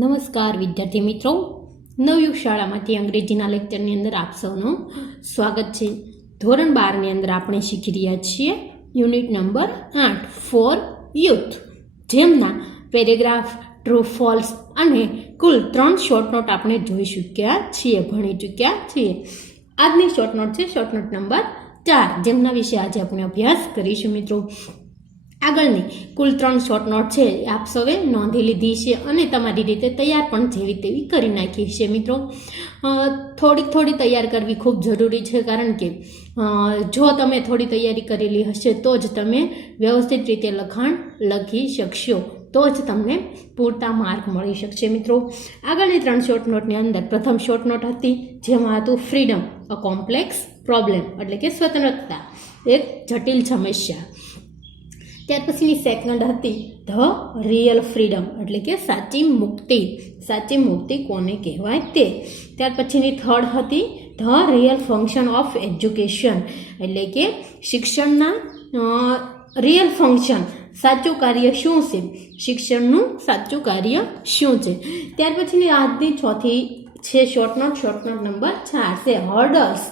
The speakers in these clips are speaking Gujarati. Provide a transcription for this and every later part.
નમસ્કાર વિદ્યાર્થી મિત્રો, નવયુગ શાળામાંથી અંગ્રેજીના લેક્ચરની અંદર આપ સૌનું સ્વાગત છે. ધોરણ 12ની અંદર આપણે શીખી રહ્યા છીએ યુનિટ નંબર 8 ફોર યુથ, જેમના પેરેગ્રાફ, ટ્રુ ફોલ્સ અને કુલ 3 શોર્ટ નોટ આપણે જોઈ ચૂક્યા છીએ, ભણી ચૂક્યા છીએ. આજની શોર્ટ નોટ છે શોર્ટ નોટ નંબર 4, જેમના વિશે આજે આપણે અભ્યાસ કરીશું. મિત્રો, આગળની કુલ 3 શોર્ટ નોટ છે આપ સૌએ નોંધી લીધી છે અને તમારી રીતે તૈયાર પણ જેવી તેવી કરી નાખી છે. મિત્રો, થોડી તૈયાર કરવી ખૂબ જરૂરી છે, કારણ કે જો તમે થોડી તૈયારી કરેલી હશે તો જ તમે વ્યવસ્થિત રીતે લખાણ લખી શકશો, તો જ તમને પૂરતા માર્ક મળી શકશે. મિત્રો, આગળની 3 શોર્ટ નોટની અંદર પ્રથમ શોર્ટ નોટ હતી જેમાં હતું ફ્રીડમ અ કોમ્પ્લેક્સ પ્રોબ્લેમ, એટલે કે સ્વતંત્રતા એક જટિલ સમસ્યા. ત્યાર પછીની સેકન્ડ હતી ધ રિયલ ફ્રીડમ, એટલે કે સાચી મુક્તિ. સાચી મુક્તિ કોને કહેવાય તે. ત્યાર પછીની થર્ડ હતી the real function of education, એટલે કે શિક્ષણના રિયલ ફંક્શન, સાચું કાર્ય શું છે, શિક્ષણનું સાચું કાર્ય શું છે. ત્યાર પછીની આજની ચોથી છે શોર્ટ નોટ નંબર 4 છે hurdles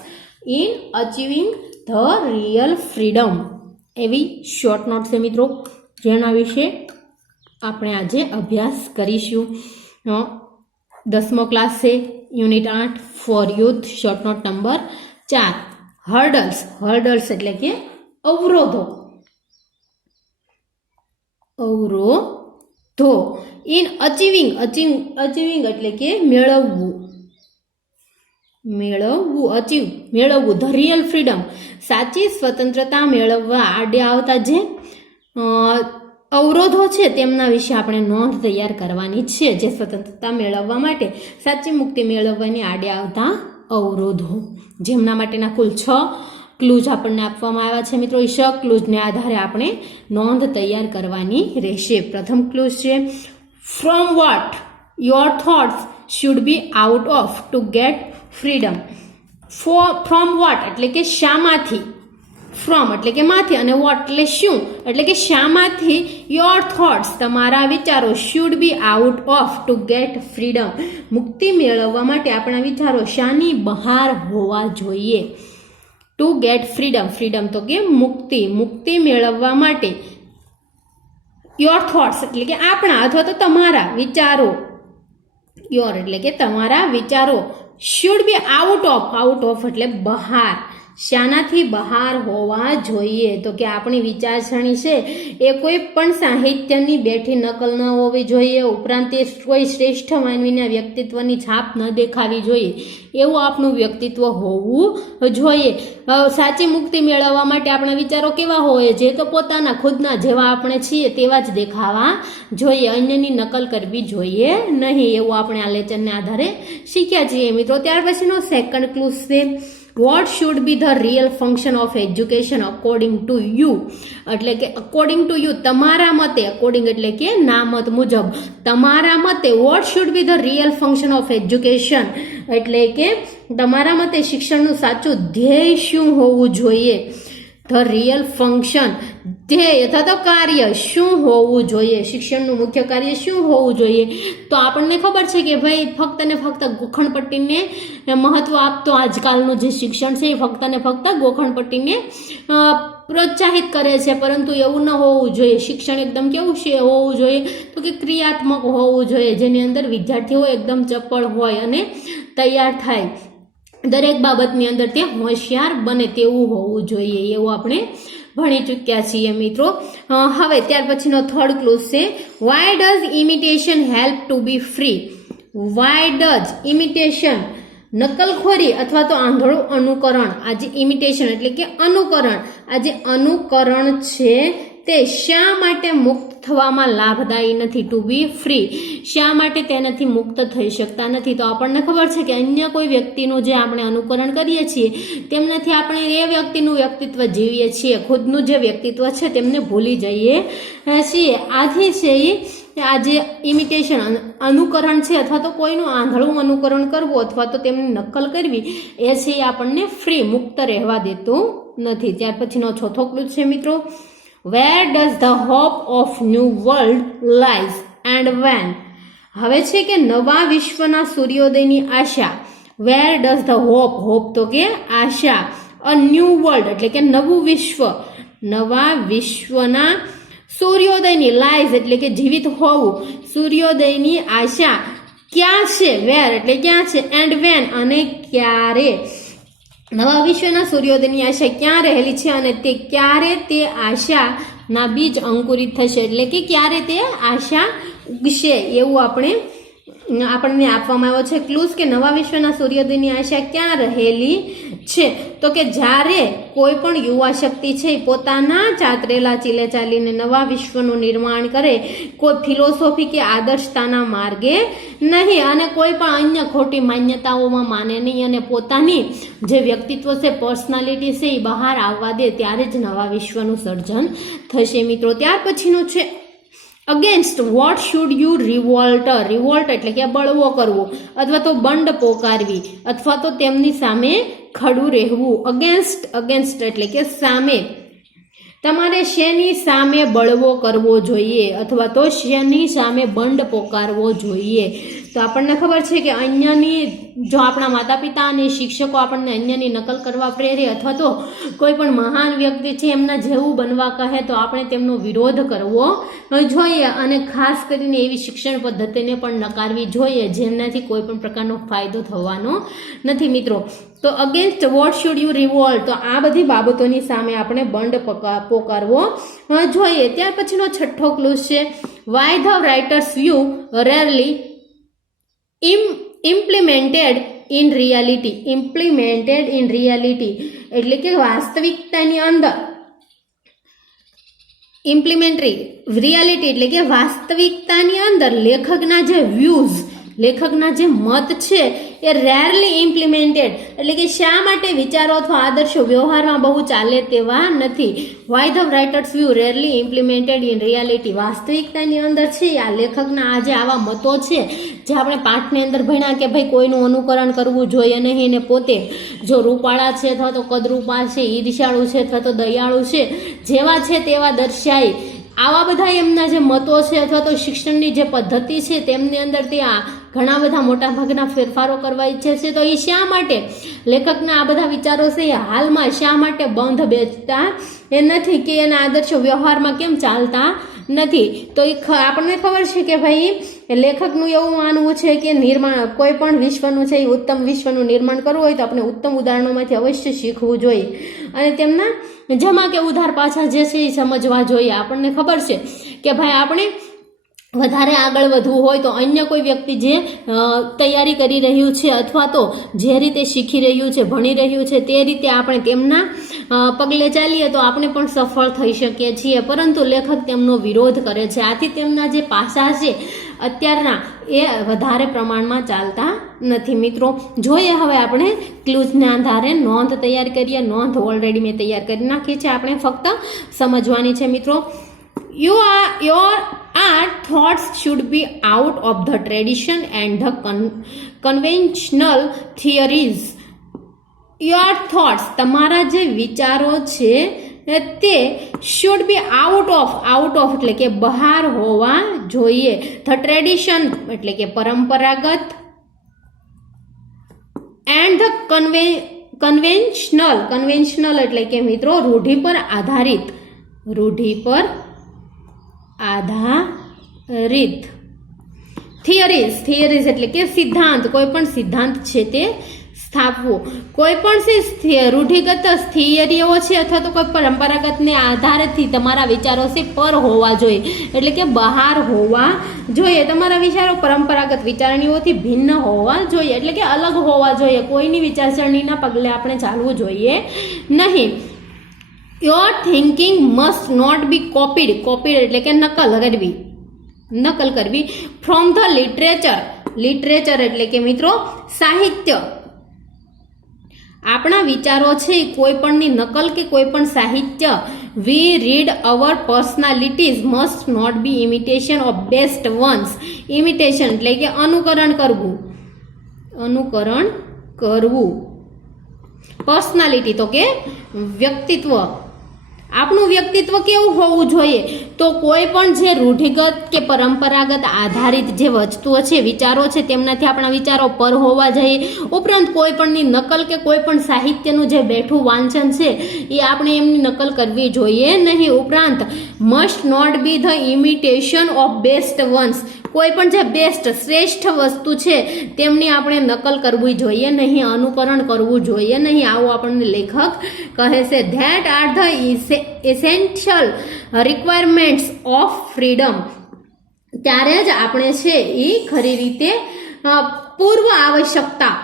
in achieving the real freedom. એવી શોર્ટ નોટ છે મિત્રો, જેના વિશે આપણે આજે અભ્યાસ કરીશું. 10મો ક્લાસ છે, unit 8 for youth, short note number 4 hurdles. Hurdles એટલે કે અવરોધો. ઇન અચીવિંગ એટલે કે મેળવવું. ધ રિયલ ફ્રીડમ, સાચી સ્વતંત્રતા મેળવવા આડે આવતા જે અવરોધો છે તેમના વિશે આપણે નોંધ તૈયાર કરવાની છે, જે સ્વતંત્રતા મેળવવા માટે, સાચી મુક્તિ મેળવવાની આડે આવતા અવરોધો, જેમના માટેના કુલ 6 ક્લૂઝ આપણને આપવામાં આવ્યા છે. મિત્રો, એ 6 ક્લૂઝને આધારે આપણે નોંધ તૈયાર કરવાની રહેશે. પ્રથમ ક્લૂઝ છે from what your thoughts should be out of to get freedom. From what એટલે કે શામાંથી, ફ્રોમ એટલે કે માંથી, અને વોટ એટલે શું, એટલે કે શામાંથી, યોર થોટ્સ તમારા વિચારો, should be out of to get freedom મુક્તિ મેળવવા માટે આપણા વિચારો શાની બહાર હોવા જોઈએ. ટુ ગેટ ફ્રીડમ, ફ્રીડમ તો કે મુક્તિ મેળવવા માટે યોર થોટ્સ એટલે કે આપણા અથવા તો તમારા વિચારો, યોર એટલે કે તમારા વિચારો, શુડ બી આઉટ ઓફ એટલે બહાર, શાનાથી બહાર હોવા જોઈએ. તો કે આપણી વિચારસરણી છે એ કોઈ પણ સાહિત્યની બેઠી નકલ ન હોવી જોઈએ, ઉપરાંત એ કોઈ શ્રેષ્ઠ માનવીના વ્યક્તિત્વની છાપ ન દેખાવી જોઈએ, એવું આપણું વ્યક્તિત્વ હોવું જોઈએ. સાચી મુક્તિ મેળવવા માટે આપણા વિચારો કેવા હોય, જે તો પોતાના ખુદના જેવા આપણે છીએ તેવા જ દેખાવા જોઈએ, અન્યની નકલ કરવી જોઈએ નહીં, એવું આપણે આ લેક્ચરને આધારે શીખ્યા છીએ. મિત્રો, ત્યાર પછીનો સેકન્ડ ક્લૂઝ છે what should be the real function of education according to you, એટલે કે અકોર્ડિંગ ટુ યુ તમારા મતે, અકોર્ડિંગ એટલે કે ના મત મુજબ, તમારા મતે what should be the real function of education એટલે કે તમારા મતે શિક્ષણનું સાચું ધ્યેય શું હોવું જોઈએ. ધ રિયલ ફંક્શન, ધ્યેય અથવા તો કાર્ય શું હોવું જોઈએ, શિક્ષણનું મુખ્ય કાર્ય શું હોવું જોઈએ. તો આપણને ખબર છે કે ભાઈ ફક્ત ને ફક્ત ગોખણપટ્ટીને મહત્વ આપતો આજકાલનું જે શિક્ષણ છે એ ફક્ત ને ફક્ત ગોખણપટ્ટીને પ્રોત્સાહિત કરે છે, પરંતુ એવું ન હોવું જોઈએ. શિક્ષણ એકદમ કેવું છે હોવું જોઈએ, તો કે ક્રિયાત્મક હોવું જોઈએ, જેની અંદર વિદ્યાર્થીઓ એકદમ ચપળ હોય અને તૈયાર થાય, દરેક બાબતની અંદર તે હોશિયાર બને તેવું હોવું જોઈએ, એવું આપણે ભણી ચૂક્યા છીએ. મિત્રો, હવે ત્યાર પછીનો થર્ડ ક્લૂઝ છે why does imitation help to be free. Why does imitation, નકલખોરી અથવા તો આંધળું અનુકરણ, આ જે ઇમિટેશન એટલે કે અનુકરણ, આ જે અનુકરણ છે તે શા માટે મુક્ત થવામાં લાભદાયી નથી. ટુ બી ફ્રી, શા માટે તેનાથી મુક્ત થઈ શકતા નથી. તો આપણને ખબર છે કે અન્ય કોઈ વ્યક્તિનું જે આપણે અનુકરણ કરીએ છીએ તેમનાથી આપણે એ વ્યક્તિનું વ્યક્તિત્વ જીવીએ છીએ, ખુદનું જે વ્યક્તિત્વ છે તેમને ભૂલી જઈએ છીએ. આથી છે આ જે ઇમિટેશન અનુકરણ છે અથવા તો કોઈનું આંધળું અનુકરણ કરવું અથવા તો તેમની નકલ કરવી એ છે એ આપણને ફ્રી, મુક્ત રહેવા દેતું નથી. ત્યાર પછીનો ચોથો ક્લૂ છે મિત્રો, Where does the hope of new world lies and when? હવે છે કે નવા વિશ્વના સૂર્યોદયની આશા. Where does the hope, hope તો કે આશા. અ ન્યૂ વર્લ્ડ એટલે કે નવું વિશ્વ, નવા વિશ્વના સૂર્યોદયની, લાઈઝ એટલે કે જીવિત હોવું, સૂર્યોદયની આશા ક્યાં છે? વેર એટલે ક્યાં છે, એન્ડ વેન અને ક્યારે. નવા વિશ્વના સૂર્યોદયની આશા ક્યાં રહેલી છે અને તે ક્યારે તે આશાના બીજ અંકુરિત થશે, એટલે કે ક્યારે તે આશા ઉગશે, એવું આપણને આપવામાં આવ્યો છે ક્લુઝ કે નવા વિશ્વના સૂર્યોદયની આશા ક્યાં રહેલી છે. તો કે જ્યારે કોઈ પણ યુવા શક્તિ છે પોતાના ચાતરેલા ચીલે ચાલીને નવા વિશ્વનું નિર્માણ કરે, કોઈ ફિલોસોફી કે આદર્શતાના માર્ગે નહીં અને કોઈ પણ અન્ય ખોટી માન્યતાઓમાં માને નહીં અને પોતાની જે વ્યક્તિત્વ છે, પર્સનાલિટી છે એ બહાર આવવા દે, ત્યારે જ નવા વિશ્વનું સર્જન થશે મિત્રો. ત્યાર પછીનું છે against what should you Revolt. Revolt એટલે કે બળવો કરવો અથવા તો બંડ પોકારવી અથવા તો તેમની સામે ખડું રહેવું. અગેન્સ્ટ એટલે કે સામે. તમારે શેની સામે બળવો કરવો જોઈએ અથવા તો શેની સામે બંડ પોકારવો જોઈએ? તો આપણને ખબર છે કે અન્યની, જો આપણા માતા પિતા અને શિક્ષકો આપણને અન્યની નકલ કરવા પ્રેરે અથવા તો કોઈ પણ મહાન વ્યક્તિ છે એમના જેવું બનવા કહે તો આપણે તેમનો વિરોધ કરવો જોઈએ અને ખાસ કરીને એવી શિક્ષણ પદ્ધતિને પણ નકારવી જોઈએ જેનાથી કોઈ પણ પ્રકારનો ફાયદો થવાનો નથી મિત્રો. તો against what should you Revolt, તો આ બધી બાબતોની સામે આપણે બંડ પોકારવો જોઈએ. ત્યાર પછીનો છઠ્ઠો ક્લુઝ છે why the writers view rarely implemented in reality. Implemented in reality એટલે કે વાસ્તવિકતાની અંદર. ઇમ્પ્લિમેન્ટરી રિયાલિટી એટલે કે વાસ્તવિકતાની અંદર લેખકના જે વ્યૂઝ, લેખકના જે મત છે એ રેરલી ઇમ્પ્લિમેન્ટેડ એટલે કે શા માટે વિચારો અથવા આદર્શો વ્યવહારમાં બહુ ચાલે તેવા નથી. Why the writers view rarely implemented in reality. વાસ્તવિકતાની અંદર છે આ લેખકના આ જે આવા મતો છે જે આપણે પાઠની અંદર ભણ્યા કે ભાઈ કોઈનું અનુકરણ કરવું જોઈએ નહીં ને પોતે જો રૂપાળા છે અથવા તો કદરૂપા છે, ઈર્ષાળુ છે અથવા તો દયાળુ છે, જેવા છે તેવા દર્શાય, આવા બધા એમના જે મતો છે અથવા તો શિક્ષણની જે પદ્ધતિ છે તેમની અંદર ત્યાં ઘણા બધા મોટા ભાગના ફેરફારો કરવા ઈચ્છે છે. તો એ શા માટે લેખકના આ બધા વિચારો છે એ હાલમાં શા માટે બંધ બેસતા એ નથી કે એના આદર્શો વ્યવહારમાં કેમ ચાલતા નથી? તો એ આપણને ખબર છે કે ભાઈ લેખકનું એવું માનવું છે કે કોઈ પણ વિશ્વનું છે એ ઉત્તમ વિશ્વનું નિર્માણ કરવું હોય તો આપણે ઉત્તમ ઉદાહરણોમાંથી અવશ્ય શીખવું જોઈએ અને તેમના જેમાં કે ઉધાર પાછા જે છે એ સમજવા જોઈએ. આપણને ખબર છે કે ભાઈ આપણે વધારે આગળ વધવું હોય તો અન્ય કોઈ વ્યક્તિ જે તૈયારી કરી રહ્યું છે અથવા તો જે રીતે શીખી રહ્યું છે, ભણી રહ્યું છે તે રીતે આપણે તેમના પગલે ચાલીએ તો આપણે પણ સફળ થઈ શકીએ છીએ, પરંતુ લેખક તેમનો વિરોધ કરે છે. આથી તેમના જે પાસા છે અત્યારના એ વધારે પ્રમાણમાં ચાલતા નથી મિત્રો. જોઈએ હવે આપણે ક્લુઝના આધારે નોંધ તૈયાર કરીએ. નોંધ ઓલરેડી મેં તૈયાર કરી નાખી છે, આપણે ફક્ત સમજવાની છે મિત્રો. Your thoughts should be out of the tradition and the conventional theories. Your thoughts, તમારા જે વિચારો છે તે should be out of એટલે કે બહાર હોવા જોઈએ. The tradition એટલે કે પરંપરાગત and the conventional એટલે કે મિત્રો રૂઢિ પર આધારિત થિયરીઝ એટલે કે સિદ્ધાંત, કોઈ પણ સિદ્ધાંત છે તે સ્થાપવું. કોઈ પણ રૂઢિગત થિયરીઓ છે અથવા તો કોઈ પરંપરાગતને આધારથી તમારા વિચારો છે પર હોવા જોઈએ એટલે કે બહાર હોવા જોઈએ. તમારા વિચારો પરંપરાગત વિચારણીઓથી ભિન્ન હોવા જોઈએ એટલે કે અલગ હોવા જોઈએ. કોઈની વિચારસરણીના પગલે આપણે ચાલવું જોઈએ નહીં. Your thinking must not be copied એટલે કે નકલ કરવી ફ્રોમ ધ લિટરેચર એટલે કે મિત્રો સાહિત્ય. આપણા વિચારો છે કોઈ પણની નકલ કે કોઈ પણ સાહિત્ય. We read our personalities must not be imitation of best ones. Imitation એટલે કે અનુકરણ કરવું. પર્સનાલિટી તો કે વ્યક્તિત્વ. આપણું વ્યક્તિત્વ કેવું હોવું જોઈએ? તો કોઈ પણ જે રૂઢિગત કે પરંપરાગત આધારિત જે વસ્તુઓ છે, વિચારો છે, તેમનાથી આપણા વિચારો પર હોવા જોઈએ. ઉપરાંત કોઈ પણની નકલ કે કોઈ પણ સાહિત્યનું જે બેઠું વાંચન છે એ આપણે એમની નકલ કરવી જોઈએ નહીં. ઉપરાંત must not be the imitation of best ones, કોઈ પણ જે બેસ્ટ શ્રેષ્ઠ વસ્તુ છે તેમની આપણે નકલ કરવી જોઈએ નહીં, અનુકરણ કરવું જોઈએ નહીં. આવું આપણને લેખક કહે છે. That are the essential requirements of freedom, ત્યારે જ આપણે છે એ ખરી રીતે પૂર્વ આવશ્યકતા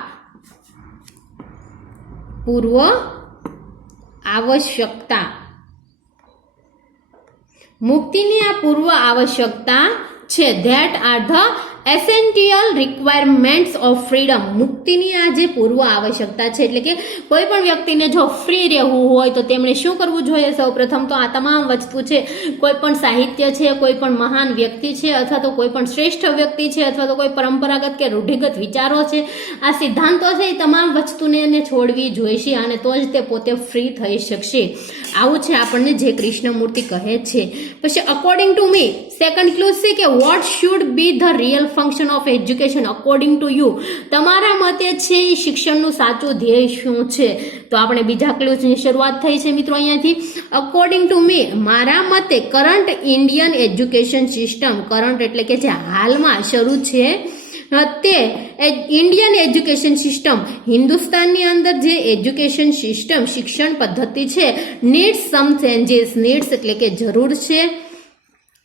મુક્તિની આ પૂર્વ આવશ્યકતા છે. That are the essential requirements of freedom, મુક્તિની આ જે પૂર્વ આવશ્યકતા છે. એટલે કે કોઈ પણ વ્યક્તિને જો ફ્રી રહેવું હોય તો તેમણે શું કરવું જોઈએ? સૌપ્રથમ તો આ તમામ વસ્તુ છે, કોઈ પણ સાહિત્ય છે, કોઈ પણ મહાન વ્યક્તિ છે, અથવા તો કોઈ પણ શ્રેષ્ઠ વ્યક્તિ છે, અથવા તો કોઈ પરંપરાગત કે રૂઢિગત વિચારો છે, આ સિદ્ધાંતો છે, એ તમામ વસ્તુને એને છોડવી જોઈશે અને તો જ તે પોતે ફ્રી થઈ શકશે. આવું છે આપણને જે કૃષ્ણમૂર્તિ કહે છે. પછી according to me, second clues છે કે what should be the real function of education according to you, તમારા મતે છે શિક્ષણનું સાચું ધ્યેય શું છે? તો આપણે બીજા ક્લુઝની શરૂઆત થઈ છે મિત્રો અહીંયાથી. અકોર્ડિંગ ટુ મી, મારા મતે current Indian education system, current એટલે કે જે હાલમાં શરૂ છે તે ઇન્ડિયન એજ્યુકેશન સિસ્ટમ, હિન્દુસ્તાનની અંદર જે એજ્યુકેશન સિસ્ટમ શિક્ષણ પદ્ધતિ છે, નીડ્સ સમ ચેન્જીસ, નીડ્સ એટલે કે જરૂર છે,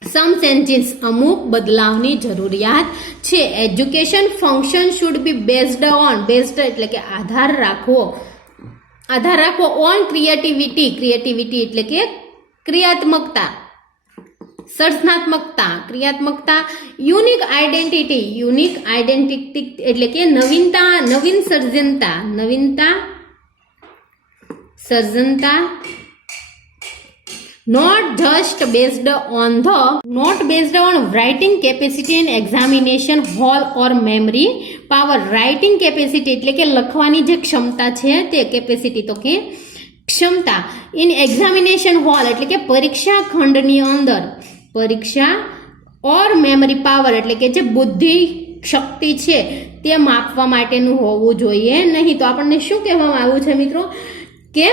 સમ ચેન્જીસ અમુક બદલાવની જરૂરિયાત છે. Education function should be based on, based એટલે કે આધાર રાખવો ઓન ક્રિએટિવિટી એટલે કે ક્રિયાત્મકતા, સર્જનાત્મકતા, યુનિક આઈડેન્ટિટી એટલે કે નવીન સર્જનતા, not based on writing capacity and examination hall or memory power. writing capacity એટલે કે લખવાની જે ક્ષમતા છે તે, કેપેસિટી તો કે ક્ષમતા, ઇન એક્ઝામિનેશન હોલ એટલે કે પરીક્ષા ખંડની અંદર, પરીક્ષા ઓર મેમરી પાવર એટલે કે જે બુદ્ધિ શક્તિ છે તે માપવા માટેનું હોવું જોઈએ નહીં. તો આપણને શું કહેવામાં આવ્યું છે મિત્રો કે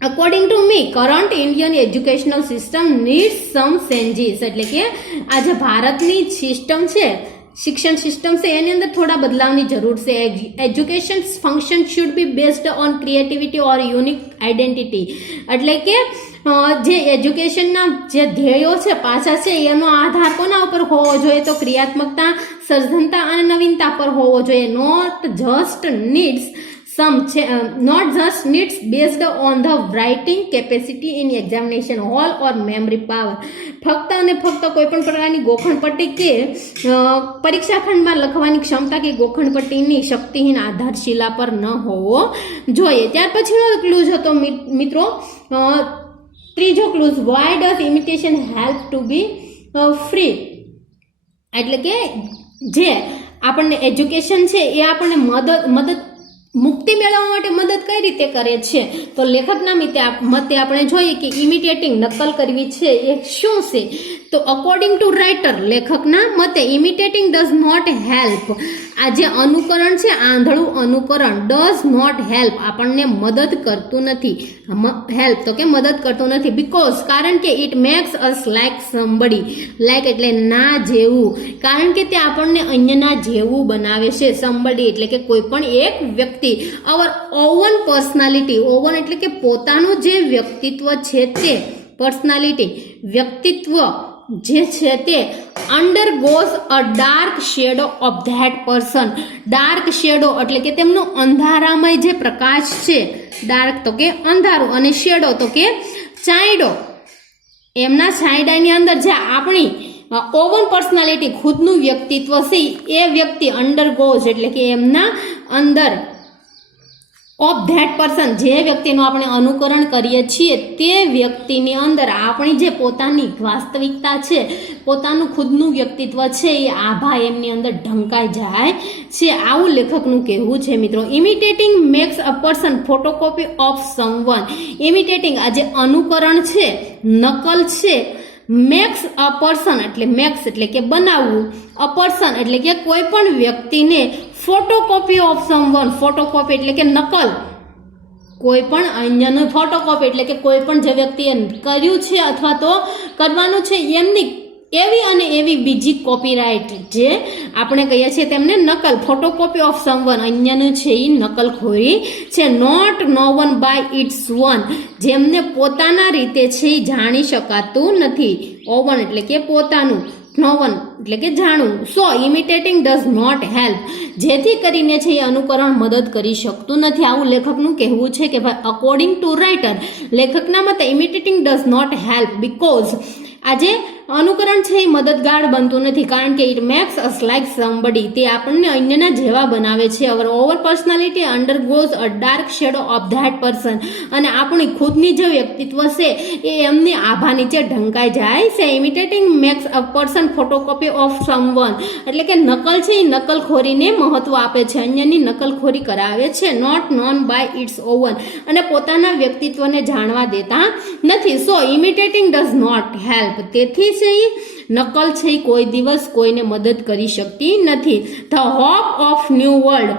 according to me current Indian educational system needs some changes, એટલે કે આ જે ભારતની સિસ્ટમ છે, શિક્ષણ સિસ્ટમ છે, એની અંદર થોડા બદલાવની જરૂર છે. Education function should be based on creativity or unique identity, એટલે કે જે એજ્યુકેશનના જે ધ્યેયો છે, પાછા છે, એનો આધાર કોના ઉપર હોવો જોઈએ? તો ક્રિયાત્મકતા, સર્જનતા અને નવીનતા પર હોવો જોઈએ. Not just needs based on the writing capacity in examination hall or memory power. ફક્ત અને ફક્ત કોઈ પણ પ્રકારની ગોખણપટ્ટી કે પરીક્ષા ખંડમાં લખવાની ક્ષમતા કે ગોખણપટ્ટીની શક્તિહીન આધારશિલા પર ન હોવો જોઈએ. ત્યાર પછીનો ક્લુઝ હતો મિત્રો ત્રીજો clues, why does imitation help to be free, એટલે કે જે આપણને એજ્યુકેશન છે એ આપણને મદદ મુક્તિ મેળવવા માટે મદદ કઈ રીતે કરે છે? તો લેખકના મતે આપણે જોઈએ કે ઇમિટેટિંગ, નકલ કરવી છે એ શું છે? તો અકોર્ડિંગ ટુ રાઇટર, લેખકના મતે ઇમિટેટિંગ ડઝ નોટ હેલ્પ, આ જે અનુકરણ છે, આંધળું અનુકરણ, ડઝ નોટ હેલ્પ આપણને મદદ કરતું નથી. હેલ્પ તો કે મદદ કરતું નથી. બીકોઝ કારણ કે it makes us like somebody, like એટલે ના જેવું, કારણ કે તે આપણને અન્યના જેવું બનાવે છે. સમબડી એટલે કે કોઈ પણ એક વ્યક્તિ. અવર ઓવન પર્સનાલિટી, ઓવન એટલે કે પોતાનું જે વ્યક્તિત્વ છે તે, પર્સનાલિટી વ્યક્તિત્વ જે છે તે undergoes a dark shadow of that person. Dark shadow એટલે કે તેમનો અંધારામય જે પ્રકાશ છે, ડાર્ક તો કે અંધારું અને શેડો તો કે છાંયડો, એમના છાંયડાની અંદર જે આપણી ઓવન પર્સનાલિટી ખુદનું વ્યક્તિત્વ છે એ વ્યક્તિ અંડરગોઝ એટલે કે એમના અંદર ઓફ ધેટ પર્સન, જે વ્યક્તિનું આપણે અનુકરણ કરીએ છીએ તે વ્યક્તિની અંદર આપણી જે પોતાની વાસ્તવિકતા છે, પોતાનું ખુદનું વ્યક્તિત્વ છે એ આભા એમની અંદર ઢંકાઈ જાય છે, આવું લેખકનું કહેવું છે મિત્રો. Imitating makes a person photocopy of someone. Imitating, આ જે અનુકરણ છે, નકલ છે, મેક્સ અ પર્સન એટલે મેક્સ એટલે કે બનાવવું, અ પર્સન એટલે કે કોઈ પણ વ્યક્તિને ફોટોકોપી ઓફ સમવન, ફોટોકોપી એટલે કે નકલ, કોઈ પણ અન્યનું ફોટોકોપી એટલે કે કોઈ પણ જે વ્યક્તિએ કર્યું છે અથવા તો કરવાનું છે એમની એવી અને એવી બીજી કોપીરાઇટ, જે આપણે કહીએ છીએ તેમને નકલ, ફોટોકોપી ઓફ સમવન, અન્યનું છે એ નકલખોરી છે. Not no one by its one, જેમને પોતાના રીતે છે એ જાણી શકાતું નથી. ઓવન એટલે કે પોતાનું, નો વન એટલે કે જાણવું. સો ઇમિટેટિંગ ડઝ નોટ હેલ્પ, જેથી કરીને છે એ અનુકરણ મદદ કરી શકતું નથી, આવું લેખકનું કહેવું છે કે ભાઈ અકોર્ડિંગ ટુ રાઇટર, લેખકના મતે imitating does not help because આજે અનુકરણ છે એ મદદગાર બનતું નથી, કારણ કે it makes us like somebody, તે આપણને અન્યના જેવા બનાવે છે. Our over personality undergoes a dark shadow of that person, અને આપણી ખુદની જે વ્યક્તિત્વ છે એ એમની આભા નીચે ઢંકાઈ જાય છે. Imitating makes a person photocopy of someone, એટલે કે નકલ છે એ નકલખોરીને મહત્વ આપે છે, અન્યની નકલખોરી કરાવે છે. Not known by its own, અને પોતાના વ્યક્તિત્વને જાણવા દેતા નથી. So imitating does not help, તેથી છે નકલ છે એ કોઈ દિવસ કોઈને મદદ કરી શકતી નથી. The hope of new world,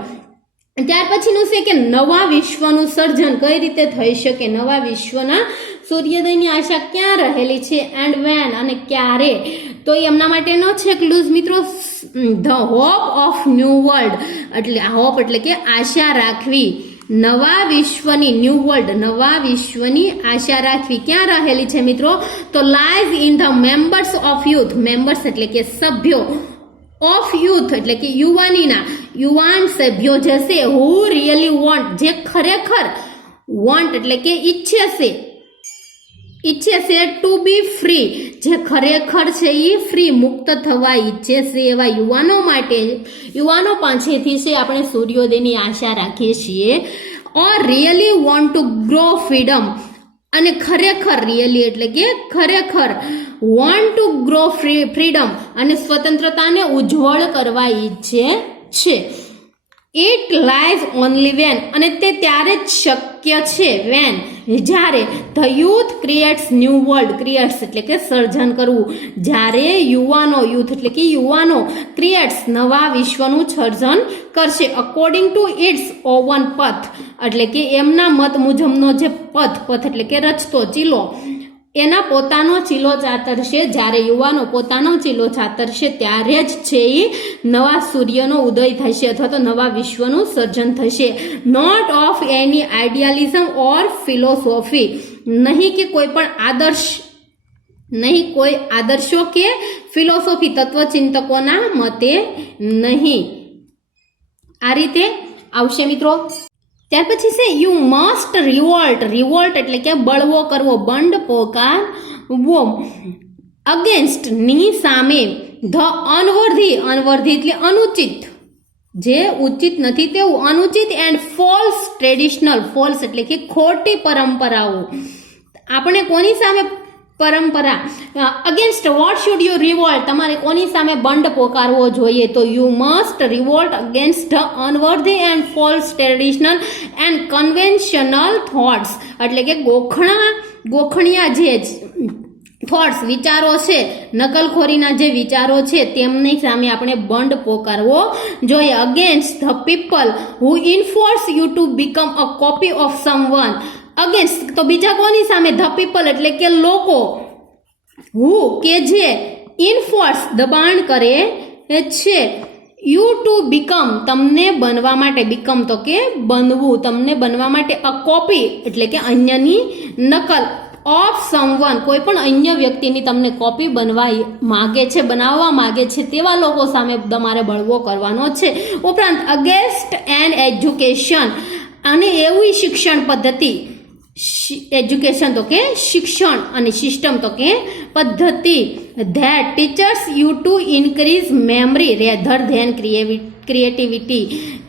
ત્યાર પછીનું છે કે નવા વિશ્વનું સર્જન કઈ રીતે થઈ શકે, નવા વિશ્વના સૂર્યોદયની આશા ક્યાં રહેલી છે, એન્ડ વેન અને ક્યારે, તો એમના માટેનો છે ક્લુઝ મિત્રો, the hope of new world, એટલે હોપ એટલે કે આશા રાખવી, નવા વિશ્વની, ન્યૂ વર્લ્ડ નવા વિશ્વની આશા રાખવી ક્યાં રહેલી છે મિત્રો, તો lies in the members of youth, members એટલે કે સભ્યો, ઓફ યુથ એટલે કે યુવાનીના, યુવાન સભ્યો જે છે, હુ રિયલી વોન્ટ, જે ખરેખર, વોન્ટ એટલે કે ઈચ્છે છે ટુ બી ફ્રી, જે ખરેખર છે એ ફ્રી, મુક્ત થવા ઈચ્છે છે, એવા યુવાનો માટે, યુવાનો પાસેથી છે આપણે સૂર્યોદયની આશા રાખીએ છીએ. Or really want to grow freedom, અને ખરેખર, રિયલી એટલે કે ખરેખર, વોન્ટ ટુ ગ્રો ફ્રીડમ, અને સ્વતંત્રતાને ઉજ્જવળ કરવા ઈચ્છે છે. ઇટ લાઈઝ ઓનલી વેન, અને તે ત્યારે જ શક્ય છે, વેન જ્યારે, the youth creates new world, creates એટલે કે સર્જન કરવું, જ્યારે યુવાનો, યુથ એટલે કે યુવાનો, ક્રિએટ્સ નવા વિશ્વનું સર્જન કરશે, અકોર્ડિંગ ટુ ઇટ્સ ઓવન પથ, એટલે કે એમના મત મુજબનો જે પથ એટલે કે રચતો ચીલો, એના પોતાનો ચીલો ચાતરશે, જ્યારે યુવાનો પોતાનો ચીલો ચાતરશે ત્યારે જ છે એ નવા સૂર્યનો ઉદય થશે અથવા તો નવા વિશ્વનું સર્જન થશે. Not of any idealism or philosophy, નહીં કે કોઈ પણ આદર્શ, નહીં કોઈ આદર્શો કે ફિલોસોફી, તત્વચિંતકોના મતે નહીં. આ રીતે આવશે મિત્રો. ત્યાર પછી છે યુ મસ્ટ રિવોલ્ટ, રિવોલ્ટ એટલે કે બળવો કરવો, બંડ પોકારવો, અગેન્સ્ટ ની સામે, ધ અનવર્ધી, અનવર્ધી એટલે અનુચિત, જે ઉચિત નથી તેવું, અનુચિત, એન્ડ ફોલ્સ ટ્રેડિશનલ, ફોલ્સ એટલે કે ખોટી પરંપરાઓ, આપણે કોની સામે પરંપરા, against what should you revolt, તમારે કોની સામે બંડ પોકારવો જોઈએ, તો you must revolt against the unworthy and false traditional and conventional thoughts, એટલે કે ગોખણિયા જે થોટ્સ, વિચારો છે, નકલખોરીના જે વિચારો છે તેમની સામે આપણે બંડ પોકારવો જોઈએ. Against the people who enforce you to become a copy of someone, against તો બીજા કોની સામે, ધ પીપલ એટલે કે લોકો, હુ કે જે, ઇન્ફોર્સ દબાણ કરે છે, યુ ટુ બીકમ તમને બનવા માટે, બીકમ તો કે બનવું, તમને બનવા માટે, અ કોપી એટલે કે અન્યની નકલ, ઓફ સમવન કોઈ પણ અન્ય વ્યક્તિની તમને કોપી બનવા માગે છે, બનાવવા માગે છે તેવા લોકો સામે તમારે બળવો કરવાનો છે. ઉપરાંત અગેન્સ્ટ એન એજ્યુકેશન, અને એવી શિક્ષણ પદ્ધતિ, એજ્યુકેશન તો કે શિક્ષણ, અને સિસ્ટમ તો કે પદ્ધતિ, that teachers you to increase memory rather than creativity,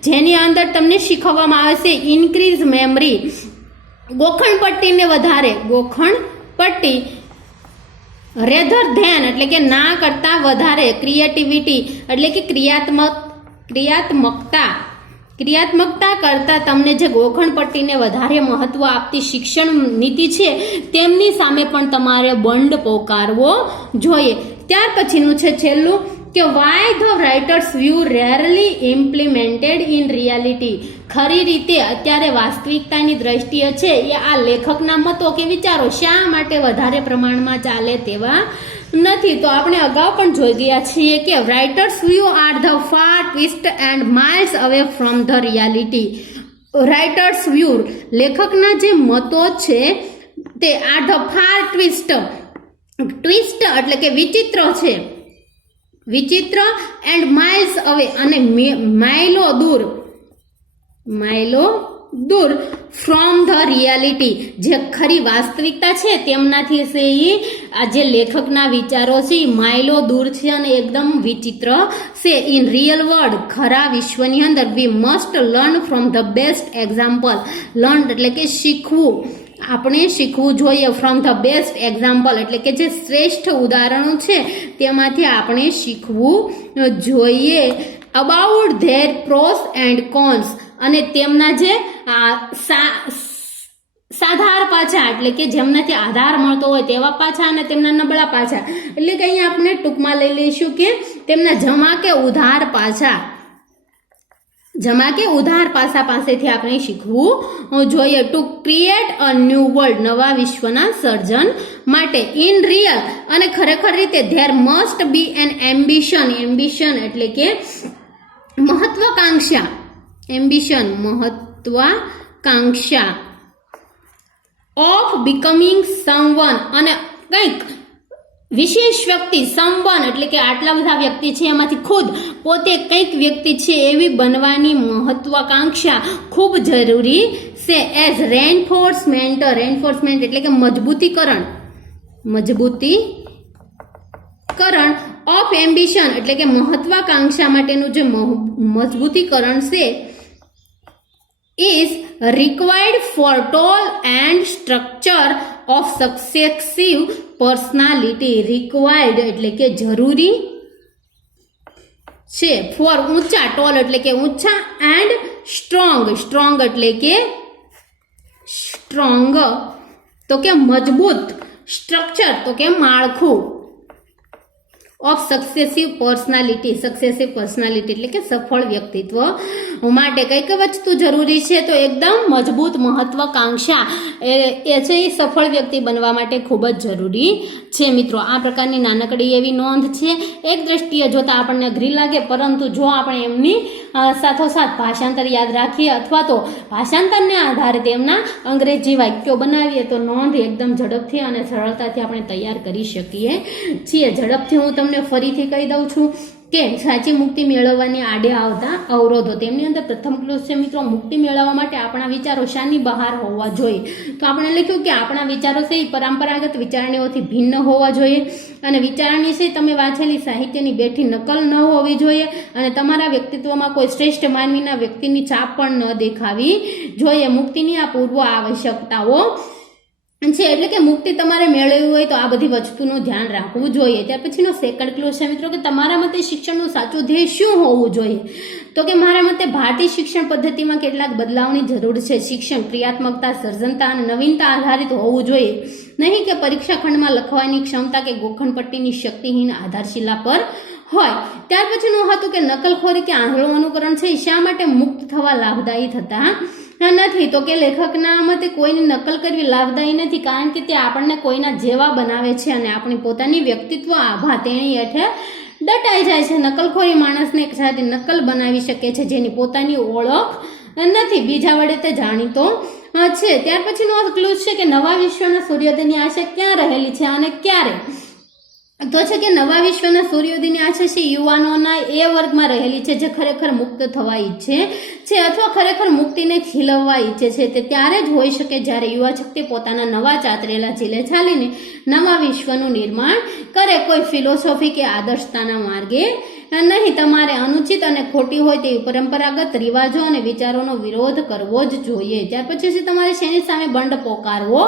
જેની અંદર તમને શીખવવામાં આવે છે ઇન્ક્રીઝ મેમરી, ગોખણપટ્ટીને વધારે, ગોખણપટ્ટી, રેધર ધેન એટલે કે ના કરતા વધારે, ક્રિએટિવિટી એટલે કે ક્રિયાત્મકતા કરતા તમને જે ગોખણપટ્ટીને વધારે મહત્વ આપતી શિક્ષણ નીતિ છે તેમની સામે પણ તમારે બંડ પોકારવો જોઈએ. ત્યાર પછીનું છે છેલ્લું કે why the writers view rarely implemented in reality. ખરી રીતે અત્યારે વાસ્તવિકતાની દ્રષ્ટિએ છે એ આ લેખકના મતો કે વિચારો શા માટે વધારે પ્રમાણમાં ચાલે તેવા નથી. તો આપણે અગાઉ પણ જોઈ ગયા છીએ કે writers view are the far twist and miles away from the reality. Writers view લેખકના જે મતો છે તે આર ધ ફાર ટ્વિસ્ટ એટલે કે વિચિત્ર છે, વિચિત્ર એન્ડ માઇલ્સ અવે અને માઇલો દૂર ફ્રોમ ધ રિયાલિટી, જે ખરી વાસ્તવિકતા છે તેમનાથી છે એ આ જે લેખકના વિચારો છે એ માઇલો દૂર છે અને એકદમ વિચિત્ર છે. ઇન રિયલ વર્લ્ડ ખરા વિશ્વની અંદર we must learn from the best example. Learn એટલે કે શીખવું, આપણે શીખવું જોઈએ ફ્રોમ ધ બેસ્ટ એક્ઝામ્પલ એટલે કે જે શ્રેષ્ઠ ઉદાહરણો છે તેમાંથી આપણે શીખવું જોઈએ. About their pros and cons અને તેમના જે સાધાર પાછા એટલે કે જેમનાથી આધાર મળતો હોય તેવા પાછા અને તેમના નબળા પાછા, એટલે કે અહીંયા આપણે ટૂંકમાં લઈ લઈશું કે તેમના જમા કે ઉધાર પાસા પાસેથી આપણે શીખવું જોઈએ. To create a new world નવા વિશ્વના સર્જન માટે. ઇન રિયલ અને ખરેખર રીતે there must be an ambition એટલે કે મહત્વાકાંક્ષા ઓફ બીકમિંગ સમવન અને કંઈક વિશેષ વ્યક્તિ, સમવન એટલે કે આટલા બધા વ્યક્તિ છે એમાંથી ખુદ પોતે કંઈક વ્યક્તિ છે એવી બનવાની મહત્વાકાંક્ષા ખૂબ જરૂરી છે. એઝ રેનફોર્સમેન્ટ એટલે કે મજબૂતીકરણ ઓફ એમ્બિશન એટલે કે મહત્વાકાંક્ષા માટેનું જે મજબૂતીકરણ છે is required for tall and structure of successive personality. required એટલે કે જરૂરી છે, for ઊંચા, tall એટલે કે ઊંચા, and strong એટલે કે strong તો કે મજબૂત, structure તો કે માળખું, ઓફ સક્સેસિવ પર્સનાલિટી એટલે કે સફળ વ્યક્તિત્વ માટે કઈ કઈ વસ્તુ જરૂરી છે? તો એકદમ મજબૂત મહત્વાકાંક્ષા એ છે એ સફળ વ્યક્તિ બનવા માટે ખૂબ જ જરૂરી છે. મિત્રો આ પ્રકારની નાનકડી એવી નોંધ છે, એક દ્રષ્ટિએ જોતા આપણને અઘરી લાગે, પરંતુ જો આપણે એમની સાથોસાથ ભાષાંતર યાદ રાખીએ અથવા તો ભાષાંતરને આધારે તેમના અંગ્રેજી વાક્યો બનાવીએ તો નોંધ એકદમ ઝડપથી અને સરળતાથી આપણે તૈયાર કરી શકીએ છીએ. ઝડપથી હું તમને ફરીથી કહી દઉં છું કે સાચી મુક્તિ મેળવવાની આડે આવતા અવરોધો. તેમની અંદર પ્રથમ ક્લુઝ છે મિત્રો, મુક્તિ મેળવવા માટે આપણા વિચારો શાની બહાર હોવા જોઈએ? તો આપણે લખ્યું કે આપણા વિચારો છે એ પરંપરાગત વિચારણીઓથી ભિન્ન હોવા જોઈએ અને વિચારણી છે તમે વાંચેલી સાહિત્યની બેઠી નકલ ન હોવી જોઈએ અને તમારા વ્યક્તિત્વમાં કોઈ શ્રેષ્ઠ માનવીના વ્યક્તિની છાપ પણ ન દેખાવી જોઈએ. મુક્તિની આ પૂર્વ આવશ્યકતાઓ છે, એટલે કે મુક્તિ તમારે મેળવવી હોય તો આ બધી વસ્તુનું ધ્યાન રાખવું જોઈએ. ત્યાર પછીનો સેકન્ડ ક્લોઝ છે મિત્રો કે તમારા મતે શિક્ષણનું સાચું ધ્યેય શું હોવું જોઈએ? તો કે મારા મતે ભારતીય શિક્ષણ પદ્ધતિમાં કેટલાક બદલાવની જરૂર છે. શિક્ષણ ક્રિયાત્મકતા, સર્જનતા અને નવીનતા આધારિત હોવું જોઈએ, નહીં કે પરીક્ષા ખંડમાં લખવાની ક્ષમતા કે ગોખણપટ્ટીની શક્તિહીન આધારશિલા પર હોય. ત્યાર પછીનું હતું કે નકલખોરી કે આંધળું અનુકરણ છે શા માટે મુક્ત થવા લાભદાયી થતા નથી? તો કે લેખકના મતે કોઈની નકલ કરવી લાભદાયી નથી, કારણ કે તે આપણને કોઈના જેવા બનાવે છે અને આપણી પોતાની વ્યક્તિત્વ આભા તેણી હેઠળ દટાઈ જાય છે. નકલખોરી માણસને એક સાથે નકલ બનાવી શકે છે જેની પોતાની ઓળખ નથી, બીજા વડે તે જાણીતો છે. ત્યાર પછીનો ક્લુઝ છે કે નવા વિશ્વના સૂર્યોદયની આશા ક્યાં રહેલી છે અને ક્યારે? તો છે કે નવા વિશ્વના સૂર્યોદયની આશા છે યુવાનોના એ વર્ગમાં રહેલી છે જે ખરેખર મુક્ત થવા ઈચ્છે છે અથવા ખરેખર મુક્તિને ખીલવવા ઈચ્છે છે. તે ત્યારે જ હોઈ શકે જ્યારે યુવા શક્તિ પોતાના નવા ચાતરેલા ચીલે ચાલીને નવા વિશ્વનું નિર્માણ કરે, કોઈ ફિલોસોફી કે આદર્શતાના માર્ગે નહીં. તમારે અનુચિત અને ખોટી હોય તેવી પરંપરાગત રિવાજો અને વિચારોનો વિરોધ કરવો જ જોઈએ. ત્યાર પછી તમારે શેની સામે બંધ પોકારવો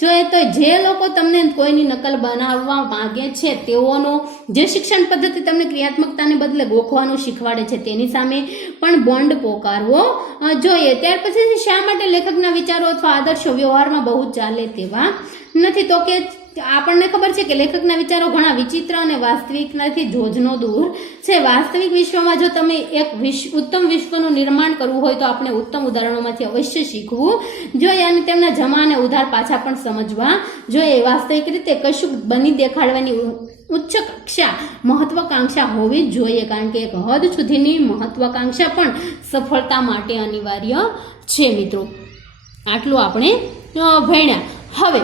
જોઈએ? તો જે લોકો તમને કોઈની નકલ બનાવવા માંગે છે તેઓનો જે શિક્ષણ પદ્ધતિ તમને ક્રિયાત્મકતાને બદલે ગોખવાનું શીખવાડે છે તેની સામે પણ બંધ પોકારવો જોઈએ. ત્યાર પછી શા માટે લેખકના વિચારો અથવા આદર્શો વ્યવહારમાં બહુ ચાલે તેવા નથી? તો કે આપણને ખબર છે કે લેખકના વિચારો ઘણા વિચિત્ર અને વાસ્તવિકતાથી જોજનો દૂર છે. વાસ્તવિક વિશ્વમાં જો તમે એક ઉત્તમ વિશ્વનું નિર્માણ કરવું હોય તો આપણે ઉત્તમ ઉદાહરણોમાંથી અવશ્ય શીખવું જોઈએ અને તેમના જમા અને ઉધાર પાછા પણ સમજવા જોઈએ. વાસ્તવિક રીતે કશું બની દેખાડવાની ઉચ્ચ કક્ષા મહત્વાકાંક્ષા હોવી જ જોઈએ, કારણ કે એક હદ સુધીની મહત્વાકાંક્ષા પણ સફળતા માટે અનિવાર્ય છે. મિત્રો, આટલું આપણે ભણ્યા. હવે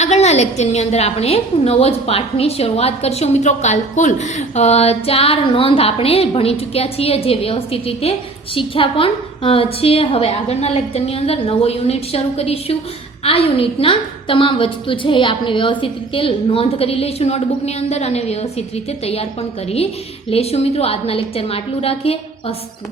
આગળના લેક્ચરની અંદર આપણે નવો જ પાઠની શરૂઆત કરીશું. મિત્રો, કાલ કુલ 4 નોંધ આપણે ભણી ચૂક્યા છીએ, જે વ્યવસ્થિત રીતે શીખ્યા પણ છીએ. હવે આગળના લેક્ચરની અંદર નવો યુનિટ શરૂ કરીશું. આ યુનિટના તમામ વસ્તુ છે એ આપણે વ્યવસ્થિત રીતે નોંધ કરી લઈશું નોટબુકની અંદર અને વ્યવસ્થિત રીતે તૈયાર પણ કરી લઈશું. મિત્રો, આજના લેક્ચરમાં આટલું રાખીએ. અસ્તુ.